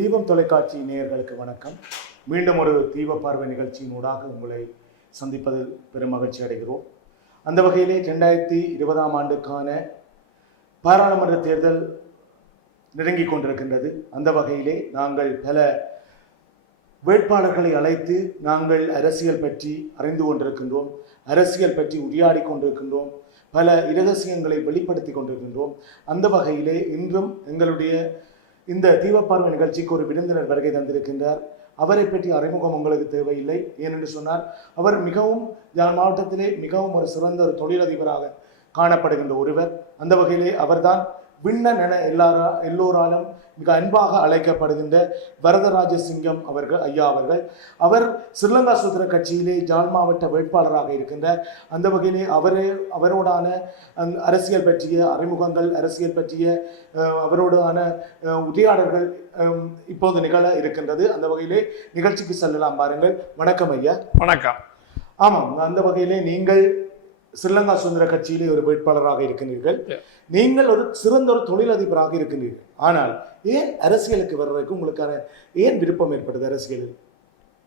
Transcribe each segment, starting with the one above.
தீபம் தொலைக்காட்சி நேயர்களுக்கு வணக்கம். மீண்டும் ஒரு தீப பார்வை நிகழ்ச்சியின் ஊடாக உங்களை சந்திப்பதில் பெரும் மகிழ்ச்சி அடைகிறோம். அந்த வகையிலே 2020 ஆண்டுக்கான பாராளுமன்ற தேர்தல் நெருங்கிக் கொண்டிருக்கின்றது. அந்த வகையிலே நாங்கள் பல வேட்பாளர்களை அழைத்து நாங்கள் அரசியல் பற்றி அறிந்து கொண்டிருக்கின்றோம், அரசியல் பற்றி உரையாடி கொண்டிருக்கின்றோம், பல இரகசியங்களை வெளிப்படுத்தி கொண்டிருக்கின்றோம். அந்த வகையிலே இன்றும் எங்களுடைய இந்த தீபப்பார்வை நிகழ்ச்சிக்கு ஒரு விருந்தினர் வருகை தந்திருக்கின்றார். அவரை பற்றி அறிமுகம் உங்களுக்கு தேவையில்லை. ஏனென்று சொன்னால் அவர் மிகவும் யாழ் மாவட்டத்திலே மிகவும் ஒரு சிறந்த ஒரு தொழிலதிபராக காணப்படுகின்ற ஒருவர். அந்த வகையிலே அவர்தான் விண்ணன் என எல்லோராலும் மிக அன்பாக அழைக்கப்படுகின்ற வரதராஜசிங்கம் ஐயா அவர்கள். அவர் ஸ்ரீலங்கா சுதந்திர கட்சியிலே யாழ் மாவட்ட வேட்பாளராக இருக்கின்றார். அந்த வகையிலே அவரோடான அரசியல் பற்றிய அறிமுகங்கள், அரசியல் பற்றிய அவரோடான உரையாடல்கள் இப்போது நிகழ இருக்கின்றது. அந்த வகையிலே நிகழ்ச்சிக்கு செல்லலாம், பாருங்கள். வணக்கம் ஐயா. வணக்கம். ஆமாம், அந்த வகையிலே நீங்கள் ஸ்ரீலங்கா சுதந்திர கட்சியிலே ஒரு வேட்பாளராக இருக்கின்றீர்கள். நீங்கள் ஒரு சிறந்த ஒரு தொழிலதிபராக இருக்கின்றீர்கள். ஆனால் ஏன் அரசியலுக்கு வர்றதுக்கு உங்களுக்கான ஏன் விருப்பம் ஏற்படுது அரசியலில்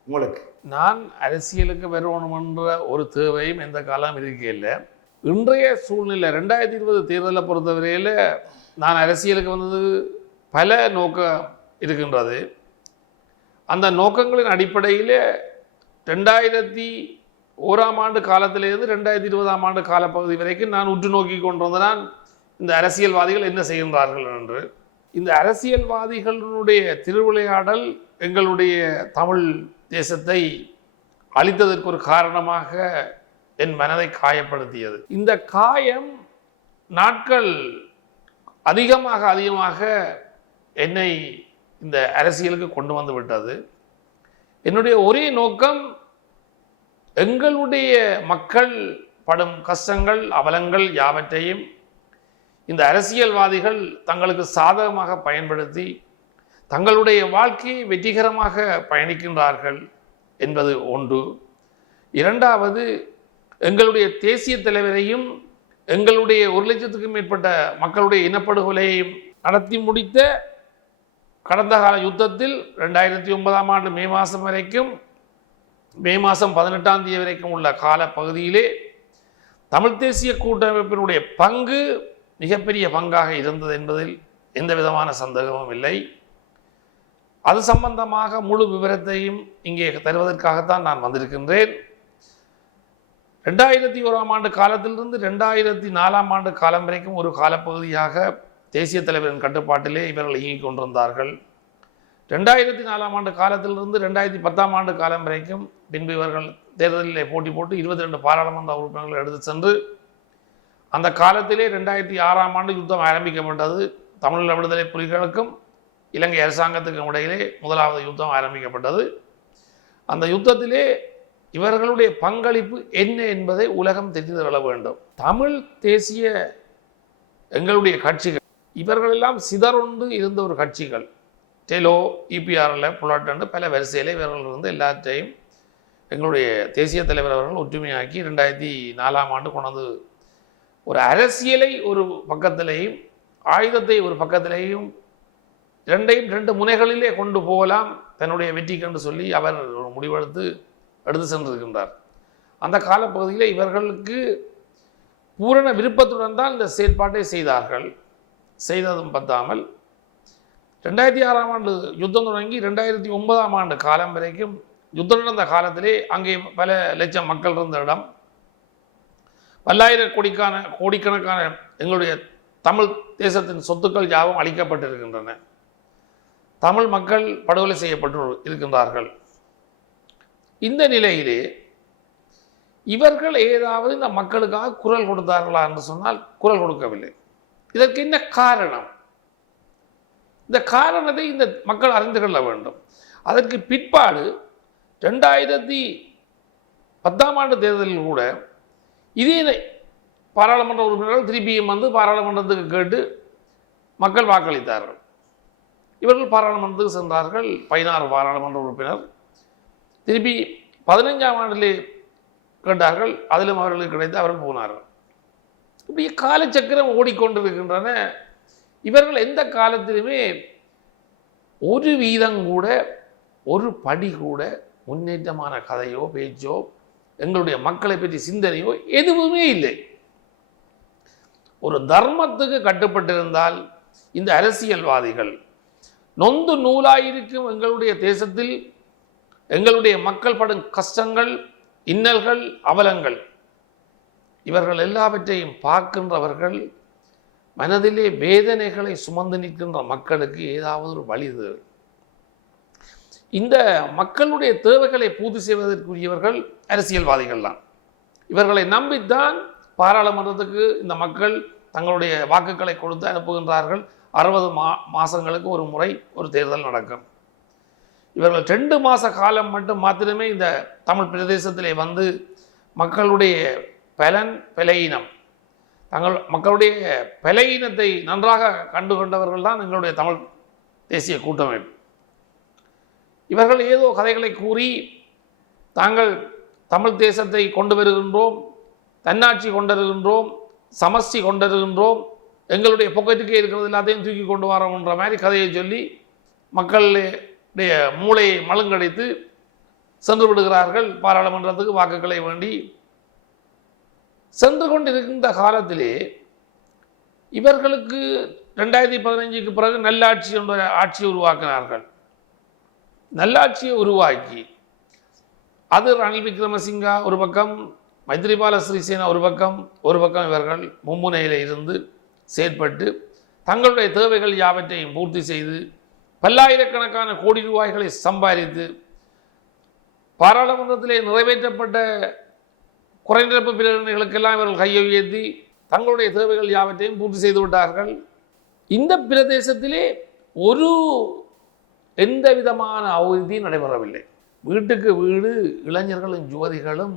உங்களுக்கு? நான் அரசியலுக்கு வரணும் என்ற ஒரு தேவையும் எந்த காலம் இருக்கையில் இன்றைய சூழ்நிலை 2020 தேர்தலை பொறுத்தவரையில் நான் அரசியலுக்கு வந்தது பல நோக்கம் இருக்கின்றது. அந்த நோக்கங்களின் அடிப்படையில் 2001 ஆண்டு காலத்திலிருந்து 2020 ஆண்டு காலப்பகுதி வரைக்கும் நான் உற்று நோக்கி கொண்டு வந்தேன் இந்த அரசியல்வாதிகள் என்ன செய்கின்றார்கள் என்று. இந்த அரசியல்வாதிகளுடைய திருவிளையாடல் எங்களுடைய தமிழ் தேசத்தை அழித்ததற்கு ஒரு காரணமாக என் மனதை காயப்படுத்தியது. இந்த காயம் நாட்கள் அதிகமாக என்னை இந்த அரசியலுக்கு கொண்டு வந்து விட்டது. என்னுடைய ஒரே நோக்கம் எங்களுடைய மக்கள் படும் கஷ்டங்கள், அவலங்கள் யாவற்றையும் இந்த அரசியல்வாதிகள் தங்களுக்கு சாதகமாக பயன்படுத்தி தங்களுடைய வாழ்க்கையை வெற்றிகரமாக பயணிக்கின்றார்கள் என்பது ஒன்று. இரண்டாவது, எங்களுடைய தேசிய தலைவரையும் எங்களுடைய 1 லட்சத்துக்கும் மேற்பட்ட மக்களுடைய இனப்படுகொலையையும் நடத்தி முடித்த கடந்த கால யுத்தத்தில் 2009 ஆண்டு மே மாதம் வரைக்கும், மே மாதம் 18ஆம் தேதி வரைக்கும் உள்ள காலப்பகுதியிலே தமிழ் தேசிய கூட்டமைப்பினுடைய பங்கு மிகப்பெரிய பங்காக இருந்தது என்பதில் எந்த விதமான சந்தேகமும் இல்லை. அது சம்பந்தமாக முழு விவரத்தையும் இங்கே தருவதற்காகத்தான் நான் வந்திருக்கின்றேன். 2001 ஆண்டு காலத்திலிருந்து 2004 ஆண்டு காலம் வரைக்கும் ஒரு காலப்பகுதியாக தேசிய தலைவரின் கட்டுப்பாட்டிலே இவர்கள் இயங்கிக் கொண்டிருந்தார்கள். 2004 ஆண்டு காலத்திலிருந்து 2010 ஆண்டு காலம் வரைக்கும் பின்பு இவர்கள் தேர்தலில் போட்டி போட்டு 22 பாராளுமன்ற உறுப்பினர்கள் எடுத்து சென்று அந்த காலத்திலே 2006 ஆண்டு யுத்தம் ஆரம்பிக்கப்பட்டது. தமிழீழ விடுதலை புலிகளுக்கும் இலங்கை அரசாங்கத்துக்கும் இடையிலே முதலாவது யுத்தம் ஆரம்பிக்கப்பட்டது. அந்த யுத்தத்திலே இவர்களுடைய பங்களிப்பு என்ன என்பதை உலகம் தெரிந்து கொள்ள வேண்டும். தமிழ் தேசிய எங்களுடைய கட்சிகள் இவர்களெல்லாம் சிதறொண்டு இருந்த ஒரு கட்சிகள். டெலோ, இபிஆர்எல், புலாட் பல வரிசையில் இவர்கள் இருந்து எல்லாத்தையும் எங்களுடைய தேசிய தலைவர் அவர்கள் ஒற்றுமையாக்கி 2004 ஆண்டு கொண்டு ஒரு அரசியலை ஒரு பக்கத்திலேயும் ஆயுதத்தை ஒரு பக்கத்திலேயும் ரெண்டு முனைகளிலே கொண்டு போகலாம் தன்னுடைய வெற்றிக்கு என்று சொல்லி அவர் ஒரு முடிவெடுத்து சென்றிருக்கின்றார். அந்த காலப்பகுதியில் இவர்களுக்கு பூரண விருப்பத்துடன் தான் இந்த செயற்பாட்டை செய்தார்கள். செய்ததும் பத்தாமல் 2006 ஆண்டு யுத்தம் தொடங்கி 2009 ஆண்டு காலம் வரைக்கும் யுத்தம் நடந்த காலத்திலே அங்கே பல லட்சம் மக்கள் இருந்த இடம், கோடிக்கணக்கான எங்களுடைய தமிழ் தேசத்தின் சொத்துக்கள் யாவும் அளிக்கப்பட்டிருக்கின்றன. தமிழ் மக்கள் படுகொலை செய்யப்பட்டு இருக்கின்றார்கள். இந்த நிலையிலே இவர்கள் ஏதாவது இந்த மக்களுக்காக குரல் கொடுத்தார்களா என்று சொன்னால் குரல் கொடுக்கவில்லை. இதற்கு என்ன காரணம்? இந்த காரணத்தை இந்த மக்கள் அறிந்து கொள்ள வேண்டும். அதற்கு பிற்பாடு 2010 ஆண்டு தேர்தலில் கூட இதே பாராளுமன்ற உறுப்பினர்கள் திருப்பியும் வந்து பாராளுமன்றத்துக்கு கேட்டு மக்கள் வாக்களித்தார்கள். இவர்கள் பாராளுமன்றத்துக்கு சென்றார்கள். 16 பாராளுமன்ற உறுப்பினர் திருப்பி 15ஆம் ஆண்டிலே கேட்டார்கள். அதிலும் அவர்களுக்கு கிடைத்து அவர்கள் போனார்கள். இப்படி காலச்சக்கரம் ஓடிக்கொண்டிருக்கின்றன. இவர்கள் எந்த காலத்திலுமே ஒரு வீதம் கூட, ஒரு படி கூட முன்னேற்றமான கதையோ பேச்சோ எங்களுடைய மக்களை பற்றி சிந்தனையோ எதுவுமே இல்லை. ஒரு தர்மத்துக்கு கட்டுப்பட்டிருந்தால் இந்த அரசியல்வாதிகள் நொந்து நூலாயிருக்கும் எங்களுடைய தேசத்தில் எங்களுடைய மக்கள் படும் கஷ்டங்கள், இன்னல்கள், அவலங்கள் இவர்கள் எல்லாவற்றையும் பார்க்கின்றவர்கள் மனதிலே வேதனைகளை சுமந்து நிற்கின்ற மக்களுக்கு ஏதாவது ஒரு வழி தேவை. இந்த மக்களுடைய தேவைகளை பூர்த்தி செய்வதற்குரியவர்கள் அரசியல்வாதிகள் தான். இவர்களை நம்பித்தான் பாராளுமன்றத்துக்கு இந்த மக்கள் தங்களுடைய வாக்குகளை கொடுத்து அனுப்புகின்றார்கள். 60 மாதங்களுக்கு ஒரு முறை ஒரு தேர்தல் நடக்கும். இவர்கள் 2 மாத காலம் மாத்திரமே இந்த தமிழ் பிரதேசத்திலே வந்து மக்களுடைய பலையினம், மக்களுடைய பலையினத்தை நன்றாக கண்டு கொண்டவர்கள் தான் எங்களுடைய தமிழ் தேசிய கூட்டமைப்பு. இவர்கள் ஏதோ கதைகளை கூறி தாங்கள் தமிழ் தேசத்தை கொண்டு வருகின்றோம், தன்னாட்சி கொண்டிருக்கின்றோம், சமஷ்டி கொண்டிருக்கின்றோம், எங்களுடைய பொக்கெட்டுக்கே இருக்கிறது எல்லாத்தையும் தூக்கி கொண்டு வரோன்ற மாதிரி கதையை சொல்லி மக்களுடைய மூளையை மழுங்கடித்து சென்று விடுகிறார்கள். பாராளுமன்றத்துக்கு வாக்குகளை வேண்டி சென்று கொண்டிருக்கின்ற காலத்திலே இவர்களுக்கு 2015க்கு பிறகு நல்லாட்சி என்ற ஆட்சியை உருவாக்கினார்கள். நல்லாட்சியை உருவாக்கி அது ரணில் விக்ரமசிங்கா ஒரு பக்கம், மைத்ரிபால சிறிசேனா ஒரு பக்கம் இவர்கள் மும்முனையில் இருந்து செயற்பட்டு தங்களுடைய தேவைகள் யாவற்றையும் பூர்த்தி செய்து பல்லாயிரக்கணக்கான கோடி ரூபாய்களை சம்பாதித்து பாராளுமன்றத்திலே நிறைவேற்றப்பட்ட குறைநிரப்பு பிரேரணைகளுக்கெல்லாம் இவர்கள் கையை உயர்த்தி தங்களுடைய தேவைகள் யாவற்றையும் பூர்த்தி செய்து விட்டார்கள். இந்த பிரதேசத்திலே எந்த விதமான அபிவிருத்தியும் நடைபெறவில்லை. வீட்டுக்கு வீடு இளைஞர்களும் யுவதிகளும்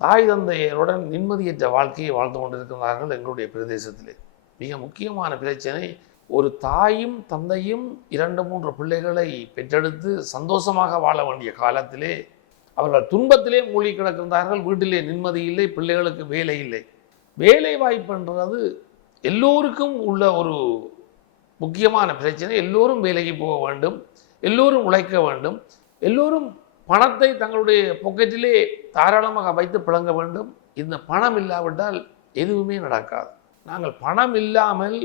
தாய் தந்தையருடன் நிம்மதியற்ற வாழ்க்கையை வாழ்ந்து கொண்டிருக்கிறார்கள். எங்களுடைய பிரதேசத்திலே மிக முக்கியமான பிரச்சனை, ஒரு தாயும் தந்தையும் 2-3 பிள்ளைகளை பெற்றெடுத்து சந்தோஷமாக வாழ வேண்டிய காலத்திலே அவர்கள் துன்பத்திலே மூழ்கி கிடக்கின்றார்கள். வீட்டிலே நிம்மதி இல்லை, பிள்ளைகளுக்கு வேலை இல்லை. வேலை வாய்ப்புன்றது எல்லோருக்கும் உள்ள ஒரு முக்கியமான பிரச்சனை. எல்லோரும் வேலைக்கு போக வேண்டும், எல்லோரும் உழைக்க வேண்டும், எல்லோரும் பணத்தை தங்களுடைய பாக்கெட்டிலே தாராளமாக வைத்து பிழங்க வேண்டும். இந்த பணம் இல்லாவிட்டால் எதுவுமே நடக்காது. நாங்கள் பணம் இல்லாமல்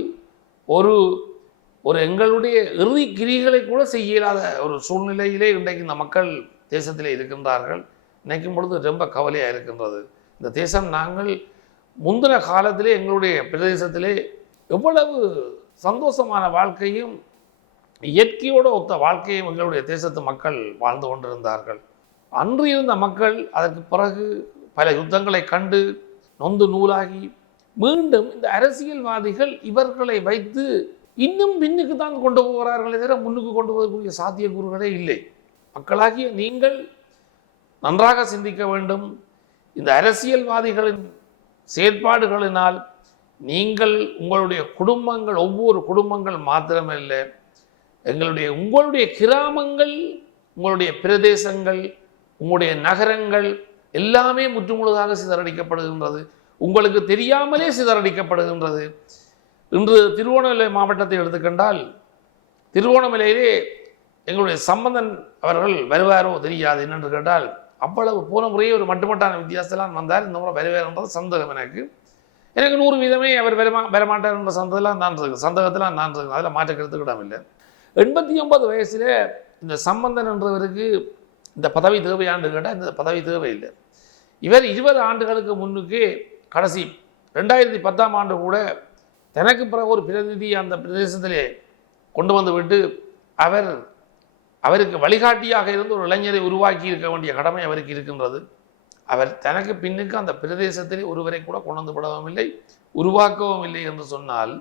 ஒரு எங்களுடைய இறுதி கிரிகளை கூட செய்ய இயலாத ஒரு சூழ்நிலையிலே இன்றைக்கு இந்த மக்கள் தேசத்திலே இருக்கின்றார்கள். நினைக்கும் பொழுது ரொம்ப கவலையாக இருக்கின்றது. இந்த தேசம் நாங்கள் முந்தின காலத்திலே எங்களுடைய பிரதேசத்திலே எவ்வளவு சந்தோஷமான வாழ்க்கையும் இயற்கையோடு ஒத்த வாழ்க்கையும் எங்களுடைய தேசத்து மக்கள் வாழ்ந்து கொண்டிருந்தார்கள். அன்று இருந்த மக்கள் அதற்கு பிறகு பல யுத்தங்களை கண்டு நொந்து நூலாகி மீண்டும் இந்த அரசியல்வாதிகள் இவர்களை வைத்து இன்னும் பின்னுக்கு தான் கொண்டு போகிறார்களே தவிர முன்னுக்கு கொண்டு போவதற்குரிய சாத்தியக்கூறுகளே இல்லை. மக்களாகிய நீங்கள் நன்றாக சிந்திக்க வேண்டும். இந்த அரசியல்வாதிகளின் செயற்பாடுகளினால் நீங்கள் உங்களுடைய குடும்பங்கள், ஒவ்வொரு குடும்பங்கள் மாத்திரமல்ல, உங்களுடைய கிராமங்கள், உங்களுடைய பிரதேசங்கள், உங்களுடைய நகரங்கள் எல்லாமே முற்றுமுழுதாக சிதறடிக்கப்படுகின்றது. உங்களுக்கு தெரியாமலே சிதறடிக்கப்படுகின்றது. இன்று திருவோணமலை மாவட்டத்தை எடுத்துக்கொண்டால், திருவோணமலையிலே எங்களுடைய சம்பந்தன் அவர்கள் வருவாரோ தெரியாது. என்னென்று கேட்டால், அவ்வளவு போன முறையே ஒரு மட்டுமட்டான வித்தியாசத்தெல்லாம் வந்தார். இந்த முறை வருவார்ன்றது சந்தேகம். எனக்கு 100% அவர் வரமாட்டார் என்ற சந்தேகத்தில் நான் இருக்கு, அதில் மாற்ற கருத்துக்கிடம் இல்லை. 89 வயசில் இந்த சம்பந்தன் என்றவருக்கு இந்த பதவி தேவையாண்டு கேட்டால் இந்த பதவி தேவையில்லை. இவர் 20 ஆண்டுகளுக்கு முன்னுக்கே கடைசி 2010ஆம் ஆண்டு கூட தனக்கு பிறகு ஒரு பிரதிநிதி அந்த பிரதேசத்திலே கொண்டு வந்து விட்டு அவருக்கு வழிகாட்டியாக இருந்து ஒரு இளைஞரை உருவாக்கி இருக்க வேண்டிய கடமை அவருக்கு இருக்கின்றது. அவர் தனக்கு பின்னுக்கு அந்த பிரதேசத்திலே ஒருவரை கூட கொண்டு வந்து விடவும் இல்லை, உருவாக்கவும் இல்லை என்று சொன்னால்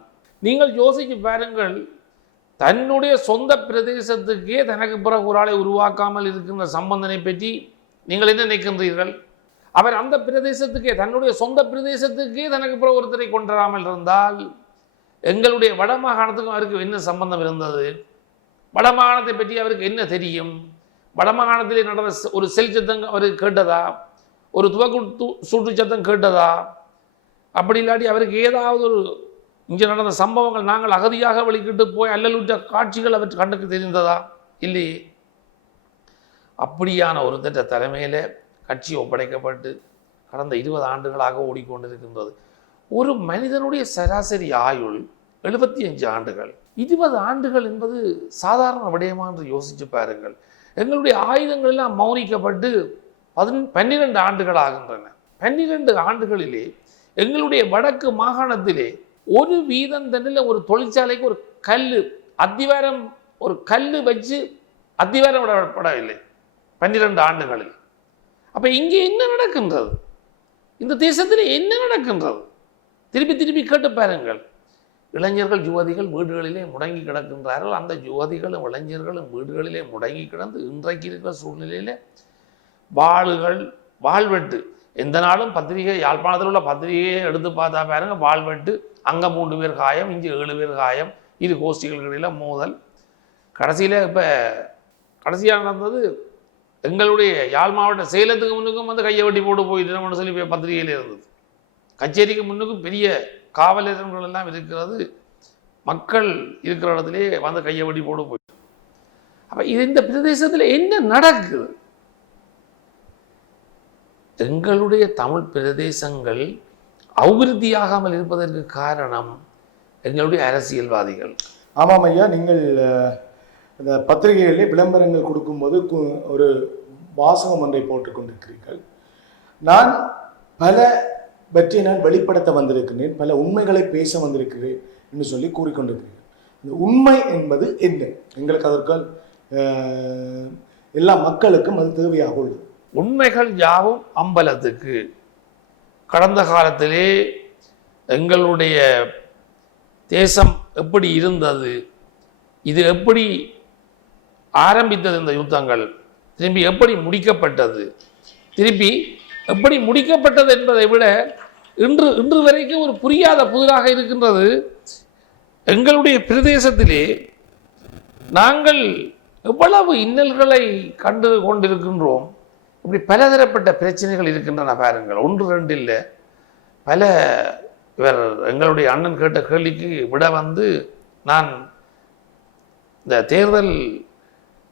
நீங்கள் யோசிச்சு பாருங்கள். தன்னுடைய சொந்த பிரதேசத்துக்கே தனக்கு பிறகு ஒரு ஆளை உருவாக்காமல் இருக்கின்ற சம்பந்தனை பற்றி நீங்கள் என்ன நினைக்கின்றீர்கள்? அவர் அந்த பிரதேசத்துக்கே, தன்னுடைய சொந்த பிரதேசத்துக்கே தனக்கு பிறகு ஒருத்தரை கொண்டுவராமல் இருந்தால் எங்களுடைய வடமாகாணத்துக்கும் அவருக்கு என்ன சம்பந்தம் இருந்தது? வடமாகாணத்தை பற்றி அவருக்கு என்ன தெரியும்? வடமாகாணத்திலே நடந்த ஒரு செல் சத்தம் அவருக்கு கேட்டதா? ஒரு துவக்கு சூட்டு சத்தம் கேட்டதா? அப்படி இல்லாட்டி அவருக்கு ஏதாவது ஒரு இங்கே நடந்த சம்பவங்கள் நாங்கள் அகதியாக வெளிக்கிட்டு போய் அல்லலுற்ற காட்சிகள் அவற்றை கண்ணுக்கு தெரிந்ததா? இல்லையே. அப்படியான ஒரு திட்ட தலைமையில் கட்சி ஒப்படைக்கப்பட்டு கடந்த 20 ஆண்டுகளாக ஓடிக்கொண்டிருக்கின்றது. ஒரு மனிதனுடைய சராசரி ஆயுள் 75 ஆண்டுகள். 20 ஆண்டுகள் என்பது சாதாரண விடயமா என்று யோசித்து பாருங்கள். எங்களுடைய ஆயுதங்கள் எல்லாம் மௌனிக்கப்பட்டு 12 ஆண்டுகள் ஆகின்றன. 12 ஆண்டுகளிலே எங்களுடைய வடக்கு மாகாணத்திலே ஒரு வீதந்தனில் ஒரு தொழிற்சாலைக்கு ஒரு கல் அத்திவாரம் ஒரு கல் வச்சு அத்திவாரம் விடப்படவில்லை 12 ஆண்டுகளில். அப்போ இங்கே என்ன நடக்கின்றது? இந்த தேசத்தில் என்ன நடக்கின்றது? திருப்பி திருப்பி கேட்டு பாருங்கள். இளைஞர்கள் யுவதிகள் வீடுகளிலே முடங்கி கிடக்கின்றார்கள். அந்த யுவதிகளும் இளைஞர்களும் வீடுகளிலே முடங்கி கிடந்து இன்றைக்கு இருக்கிற சூழ்நிலையில் வாழ்வெட்டு எந்த நாளும் பத்திரிகை யாழ்ப்பாணத்தில் உள்ள பத்திரிகையை எடுத்து பார்த்தா பாருங்க, வாழ்வெட்டு அங்கே 3 பேர் காயம், இங்கே 7 பேர் காயம், இரு கோஷ்டிகளில் மோதல். கடைசியில் இப்போ கடைசியாக நடந்தது எங்களுடைய யாழ் மாவட்ட சேலத்துக்கு முன்னுக்கும் வந்து கையை வெட்டி போட்டு போயிட்டு சொல்லி இப்போ பத்திரிகையில் இருந்தது. கச்சேரிக்கு முன்னுக்கும் பெரிய காவலர்கள் எல்லாம் இருக்கிறது, மக்கள் இருக்கிற இடத்துலேயே வந்து கையை வெட்டி போட்டு போயிட்டு. அப்போ இது இந்த பிரதேசத்தில் என்ன நடக்குது? எங்களுடைய தமிழ் பிரதேசங்கள் அபிவிருத்தியாகாமல் இருப்பதற்கு காரணம் எங்களுடைய அரசியல்வாதிகள். ஆமாம் ஐயா, நீங்கள் இந்த பத்திரிகைகளிலே விளம்பரங்கள் கொடுக்கும்போது ஒரு வாசகம் ஒன்றை போட்டுக் கொண்டிருக்கிறீர்கள். நான் பலவற்றை நான் வெளிப்படுத்த வந்திருக்கிறேன், பல உண்மைகளை பேச வந்திருக்கிறேன் என்று சொல்லி கூறிக்கொண்டிருக்கிறீர்கள். இந்த உண்மை என்பது என்ன? எங்களுக்கு அதற்கால் எல்லா மக்களுக்கும் அது தேவையாக உள்ளது. உண்மைகள் யாவும் அம்பலத்துக்கு. கடந்த காலத்திலே எங்களுடைய தேசம் எப்படி இருந்தது, இது எப்படி ஆரம்பித்தது, இந்த யுத்தங்கள் திரும்பி எப்படி முடிக்கப்பட்டது, திருப்பி எப்படி முடிக்கப்பட்டது என்பதை விட இன்று வரைக்கும் ஒரு புரியாத புதிராக இருக்கின்றது. எங்களுடைய பிரதேசத்திலே நாங்கள் எவ்வளவு இன்னல்களை கண்டு கொண்டிருக்கின்றோம். இப்படி பலதரப்பட்ட பிரச்சனைகள் இருக்கின்றன பாருங்கள். 1 2 இல்லை, பல. இவர் எங்களுடைய அண்ணன் கேட்ட கேள்விக்கு விட வந்து நான் இந்த தேர்தல்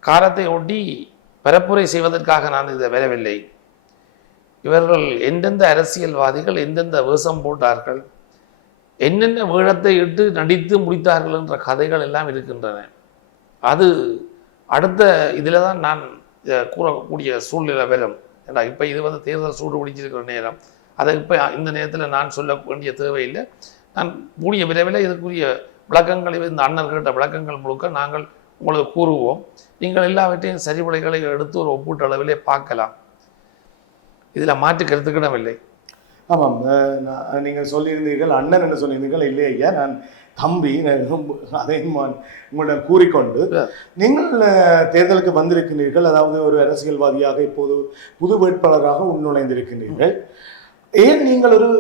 காலத்தை ஒட்டி பரப்புரை செய்வதற்காக நான் இதை வரவில்லை. இவர்கள் எந்தெந்த அரசியல்வாதிகள் எந்தெந்த வேஷம் போட்டார்கள், என்னென்ன வேடத்தை இட்டு நடித்து முடித்தார்கள் என்ற கதைகள் எல்லாம் இருக்கின்றன. அது அடுத்த இதில் தான் நான் கூறக்கூடிய சூழ்நிலை வரும். ஏன்னா இப்போ இது வந்து தேர்தல் சூடு பிடிச்சிருக்கிற நேரம். அதை இப்போ இந்த நேரத்தில் நான் சொல்ல வேண்டிய தேவையில்லை. நான் கூடிய விரைவில் இதுக்குரிய விளக்கங்களை, இந்த அண்ணன் கேட்ட விளக்கங்கள் முழுக்க நாங்கள் உங்களுக்கு கூறுவோம். நீங்கள் எல்லாவற்றையும் சரிபடைகளை எடுத்து ஒரு ஒப்பீட்டு அளவிலே பார்க்கலாம். இதில் மாற்று கருத்துக்கிடமில்லை. ஆமாம், நீங்கள் சொல்லியிருந்தீர்கள் அண்ணன் என்று சொல்லியிருந்தீர்கள். இல்லை ஐயா, நான் தம்பி, அதையும் உங்களிடம் கூறிக்கொண்டு, நீங்கள் தேர்தலுக்கு வந்திருக்கின்றீர்கள், அதாவது ஒரு அரசியல்வாதியாக இப்போது புது வேட்பாளராக உள்நுழைந்திருக்கின்றீர்கள். ஏன் நீங்கள் ஒரு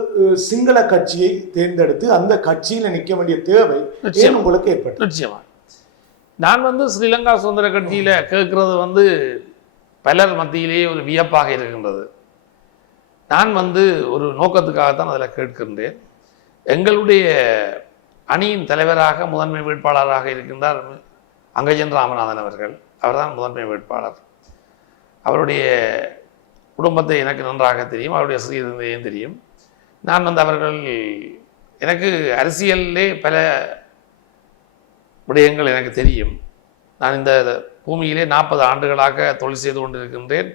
சிங்கள கட்சியை தேர்ந்தெடுத்து அந்த கட்சியில் நிற்க வேண்டிய தேவை ஏன் உங்களுக்கு ஏற்பட்டது? நிச்சயமா நான் வந்து ஸ்ரீலங்கா சுதந்திர கட்சியில் கேட்கறது வந்து பலர் மத்தியிலேயே ஒரு வியப்பாக இருக்கின்றது. நான் வந்து ஒரு நோக்கத்துக்காகத்தான் அதில் கேட்கின்றேன். எங்களுடைய அணியின் தலைவராக முதன்மை வேட்பாளராக இருக்கின்றார் அங்கஜன் ராமநாதன் அவர்கள். அவர்தான் முதன்மை வேட்பாளர். அவருடைய குடும்பத்தை எனக்கு நன்றாக தெரியும், அவருடைய சிறியதையும் தெரியும். நான் வந்து அவர்கள் எனக்கு அரசியலிலே பல விடயங்கள் எனக்கு தெரியும். நான் இந்த பூமியிலே 40 ஆண்டுகளாக தொழில் செய்து கொண்டிருக்கின்றேன்.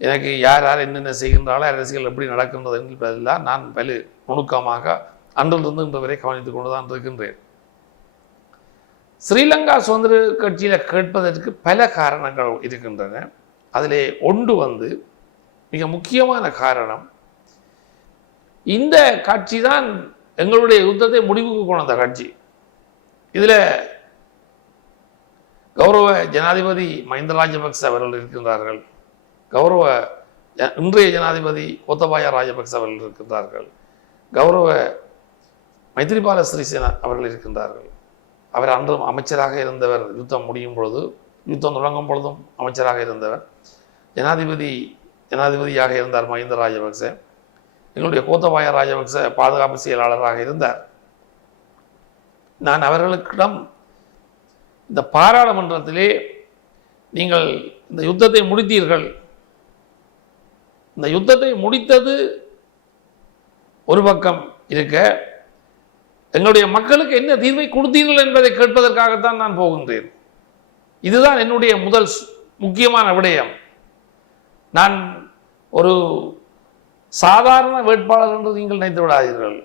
எனக்கு யார் யார் என்னென்ன செய்கின்றாலும் அரசியல் எப்படி நடக்கின்றது என்பதெல்லாம் நான் பல நுணுக்கமாக அன்றிலிருந்து இன்று வரை கவனித்துக் கொண்டு தான் இருக்கின்றேன். ஸ்ரீலங்கா சுதந்திர கட்சியில் கேட்பதற்கு பல காரணங்கள் இருக்கின்றன. அதிலே ஒன்று வந்து மிக முக்கியமான காரணம், இந்த கட்சி தான் எங்களுடைய யுத்தத்தை முடிவுக்கு கொண்ட கட்சி. இதில் கௌரவ ஜனாதிபதி மஹிந்த ராஜபக்ச அவர்கள் இருக்கின்றார்கள், கௌரவ இன்றைய ஜனாதிபதி கோத்தபாய ராஜபக்ச அவர்கள் இருக்கின்றார்கள், கௌரவ மைத்ரிபால சிறிசேனா அவர்கள் இருக்கின்றார்கள். அவர் அன்றும் அமைச்சராக இருந்தவர். யுத்தம் முடியும் பொழுது, யுத்தம் தொடங்கும் பொழுதும் அமைச்சராக இருந்தவர். ஜனாதிபதியாக இருந்தார் மஹிந்த ராஜபக்ச. எங்களுடைய கோத்தபாய ராஜபக்ச பாதுகாப்பு செயலாளராக இருந்தார். நான் அவர்களுக்கிடம் இந்த பாராளுமன்றத்திலே நீங்கள் இந்த யுத்தத்தை முடித்தீர்கள், இந்த யுத்தத்தை முடித்தது ஒரு பக்கம் இருக்க, எங்களுடைய மக்களுக்கு என்ன தீர்வை கொடுத்தீர்கள் என்பதை கேட்பதற்காகத்தான் நான் போகின்றேன். இதுதான் என்னுடைய முதல் முக்கியமான விடயம். நான் ஒரு சாதாரண வேட்பாளர் என்று நீங்கள் நினைத்து விடாதீர்கள்.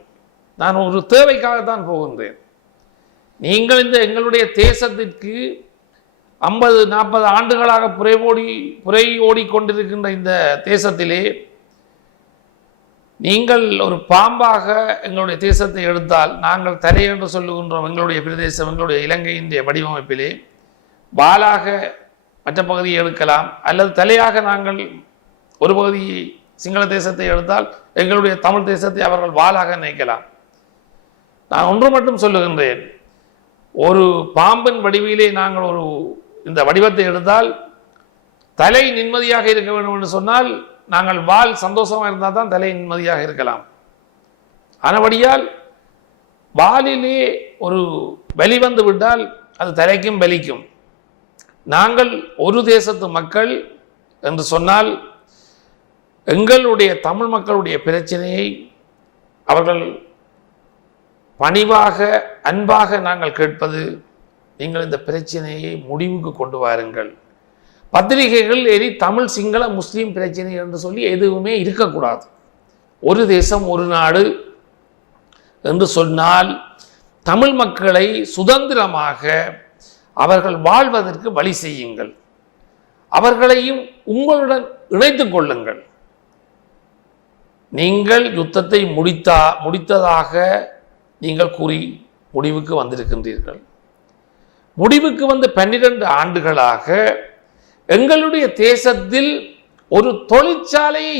நான் ஒரு தேவைக்காகத்தான் போகின்றேன். நீங்கள் இந்த எங்களுடைய தேசத்திற்கு 50-40 ஆண்டுகளாக புரை ஓடிக்கொண்டிருக்கின்ற இந்த தேசத்திலே நீங்கள் ஒரு பாம்பாக எங்களுடைய தேசத்தை எடுத்தால், நாங்கள் தரை என்று சொல்லுகின்றோம் எங்களுடைய பிரதேசம், எங்களுடைய இலங்கையின் வடிவமைப்பிலே வாலாக மற்ற பகுதியை எடுக்கலாம், அல்லது தலையாக நாங்கள் ஒரு பகுதியை சிங்கள தேசத்தை எடுத்தால் எங்களுடைய தமிழ் தேசத்தை அவர்கள் வாலாக நினைக்கலாம். நான் ஒன்று மட்டும் சொல்லுகின்றேன், ஒரு பாம்பின் வடிவிலே நாங்கள் இந்த வடிவத்தை எடுத்தால் தலை நிம்மதியாக இருக்க வேண்டும் என்று சொன்னால் நாங்கள் வால் சந்தோஷமாக இருந்தால் தான் தலை நிம்மதியாக இருக்கலாம். ஆனபடியால் வாலிலே ஒரு பலி வந்து விட்டால் அது தலைக்கும் பலிக்கும். நாங்கள் ஒரு தேசத்து மக்கள் என்று சொன்னால் எங்களுடைய தமிழ் மக்களுடைய பிரச்சனையை அவர்கள் பணிவாக அன்பாக நாங்கள் கேட்பது, நீங்கள் இந்த பிரச்சனையை முடிவுக்கு கொண்டு வாருங்கள். பத்திரிகைகள் ஏறி தமிழ் சிங்கள முஸ்லீம் பிரச்சனை என்று சொல்லி எதுவுமே இருக்கக்கூடாது. ஒரு தேசம் ஒரு நாடு என்று சொன்னால் தமிழ் மக்களை சுதந்திரமாக அவர்கள் வாழ்வதற்கு வழி செய்யுங்கள், அவர்களையும் உங்களுடன் இணைத்துக் கொள்ளுங்கள். நீங்கள் யுத்தத்தை முடித்ததாக நீங்கள் கூறி முடிவுக்கு வந்திருக்கின்றீர்கள். முடிவுக்கு வந்து 12 ஆண்டுகளாக எங்களுடைய தேசத்தில் ஒரு தொழிற்சாலையை